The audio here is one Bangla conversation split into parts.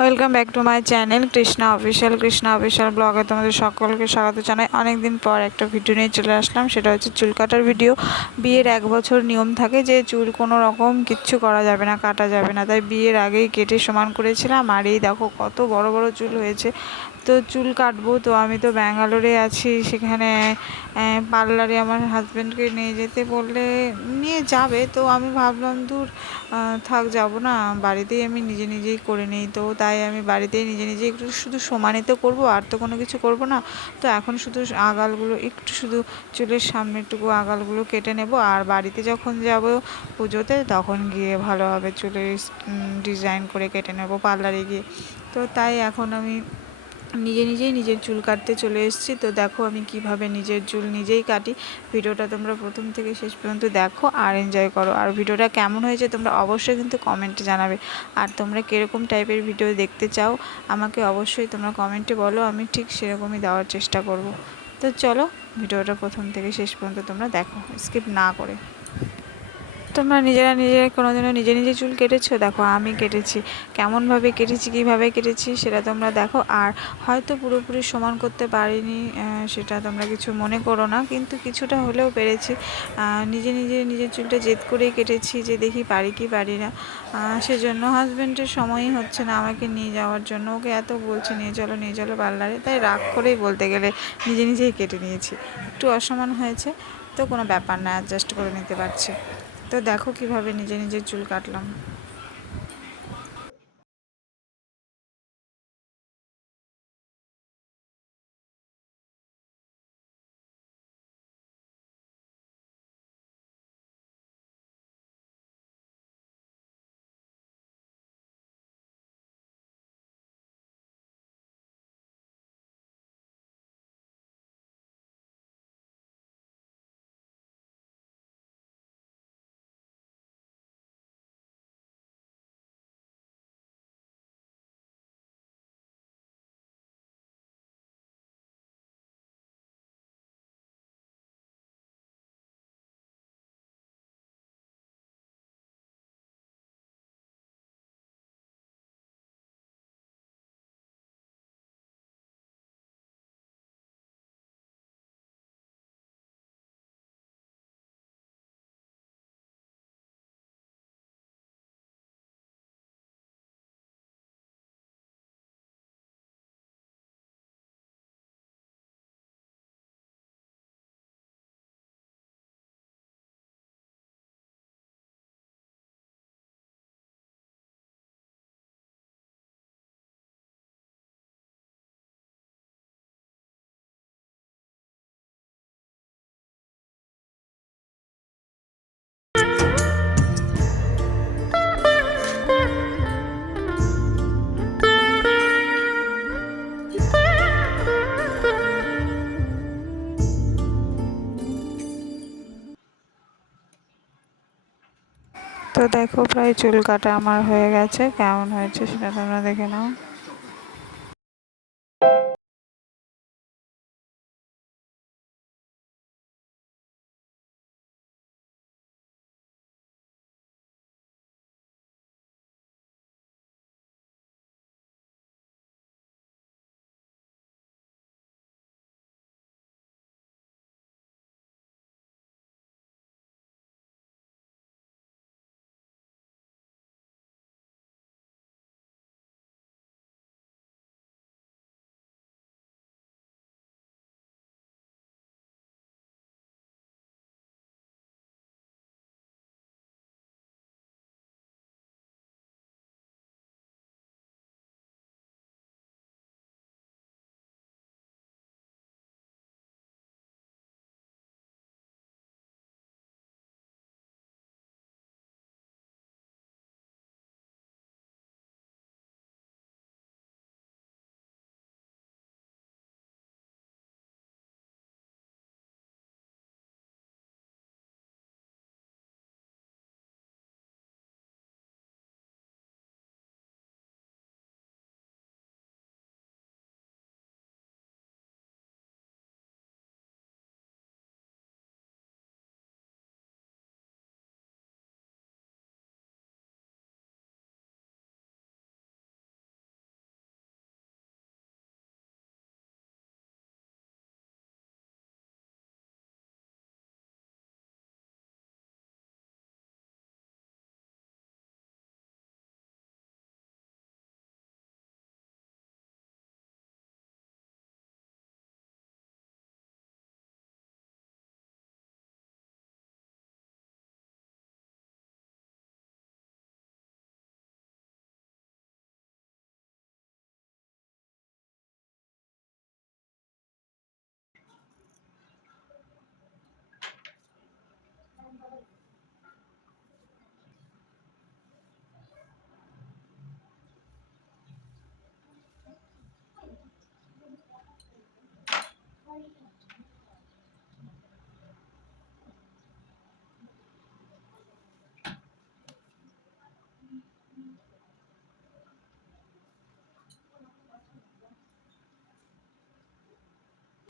Welcome back to my channel Krishna official ব্লগে তোমাদের সকলকে স্বাগত জানাই। অনেক দিন পর একটা ভিডিও নিয়ে চলে আসলাম, সেটা হচ্ছে চুল কাটার ভিডিও। বিয়ের 1 বছর নিয়ম থাকে যে চুল কোনো রকম কিচ্ছু করা যাবে না, কাটা যাবে না, তাই বিয়ের আগেই কেটে সমান করেছিলাম। আর এই দেখো কত বড় বড় চুল হয়েছে। তো চুল কাটবো, তো আমি তো ব্যাঙ্গালোরে আছি, সেখানে পার্লারে আমার হাজব্যান্ডকে নিয়ে যেতে বললে নিয়ে যাবে। তো আমি ভাবলাম দূর থাক, যাবো না, বাড়িতেই আমি নিজে নিজেই করে নিই। তো তাই আমি বাড়িতেই নিজে নিজে একটু শুধু সমানই তো করবো, আর তো কোনো কিছু করব না। তো এখন শুধু আগালগুলো একটু, শুধু চুলের সামনেটুকু আগালগুলো কেটে নেব। আর বাড়িতে যখন যাব পুজোতে, তখন গিয়ে ভালোভাবে চুলের ডিজাইন করে কেটে নেব পার্লারে গিয়ে। তো তাই এখন আমি নিজেই নিজের চুল কাটতে চলে এসেছি। তো দেখো আমি কিভাবে নিজের চুল নিজেই কাটি। ভিডিওটা তোমরা প্রথম থেকে শেষ পর্যন্ত দেখো আর এনজয় করো। আর ভিডিওটা কেমন হয়েছে তোমরা অবশ্যই কিন্তু কমেন্টে জানাবে। আর তোমরা কীরকম টাইপের ভিডিও দেখতে চাও আমাকে অবশ্যই তোমরা কমেন্টে বলো, আমি ঠিক সেরকমই দেওয়ার চেষ্টা করব। তো চলো ভিডিওটা প্রথম থেকে শেষ পর্যন্ত তোমরা দেখো, স্কিপ না করে। তোমরা নিজেরা কোনোদিনও নিজে চুল কেটেছো? দেখো আমি কেটেছি, কেমনভাবে কেটেছি, কীভাবে কেটেছি সেটা তোমরা দেখো। আর হয়তো পুরোপুরি সমান করতে পারিনি, সেটা তোমরা কিছু মনে করো না, কিন্তু কিছুটা হলেও পেরেছি। নিজের চুলটা জেদ করেই কেটেছি, যে দেখি পারি কি পারি না। সেজন্য হাজব্যান্ডের সময়ই হচ্ছে না আমাকে নিয়ে যাওয়ার জন্য। ওকে এত বলছি নিয়ে চলো পার্লারে, তাই রাগ করেই বলতে গেলে নিজেই কেটে নিয়েছি। একটু অসমান হয়েছে, তো কোনো ব্যাপার না, অ্যাডজাস্ট করে নিতে পারছি। তো দেখো কিভাবে নিজের চুল কাটলাম। তো দেখো প্রায় চুল কাটা আমার হয়ে গেছে, কেমন হয়েছে সেটা তোমরা দেখে নাও।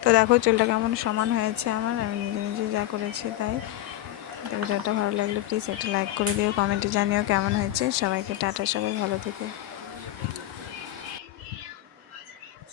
তো দেখো চুলটা কেমন সমান হয়েছে আমার, আমি নিজে নিজে যা করেছি তাই। তো ভিডিওটা ভালো লাগলে প্লিজ একটা লাইক করে দিও, কমেন্টে জানিও কেমন হয়েছে। সবাইকে টাটা, সবাই ভালো থেকো।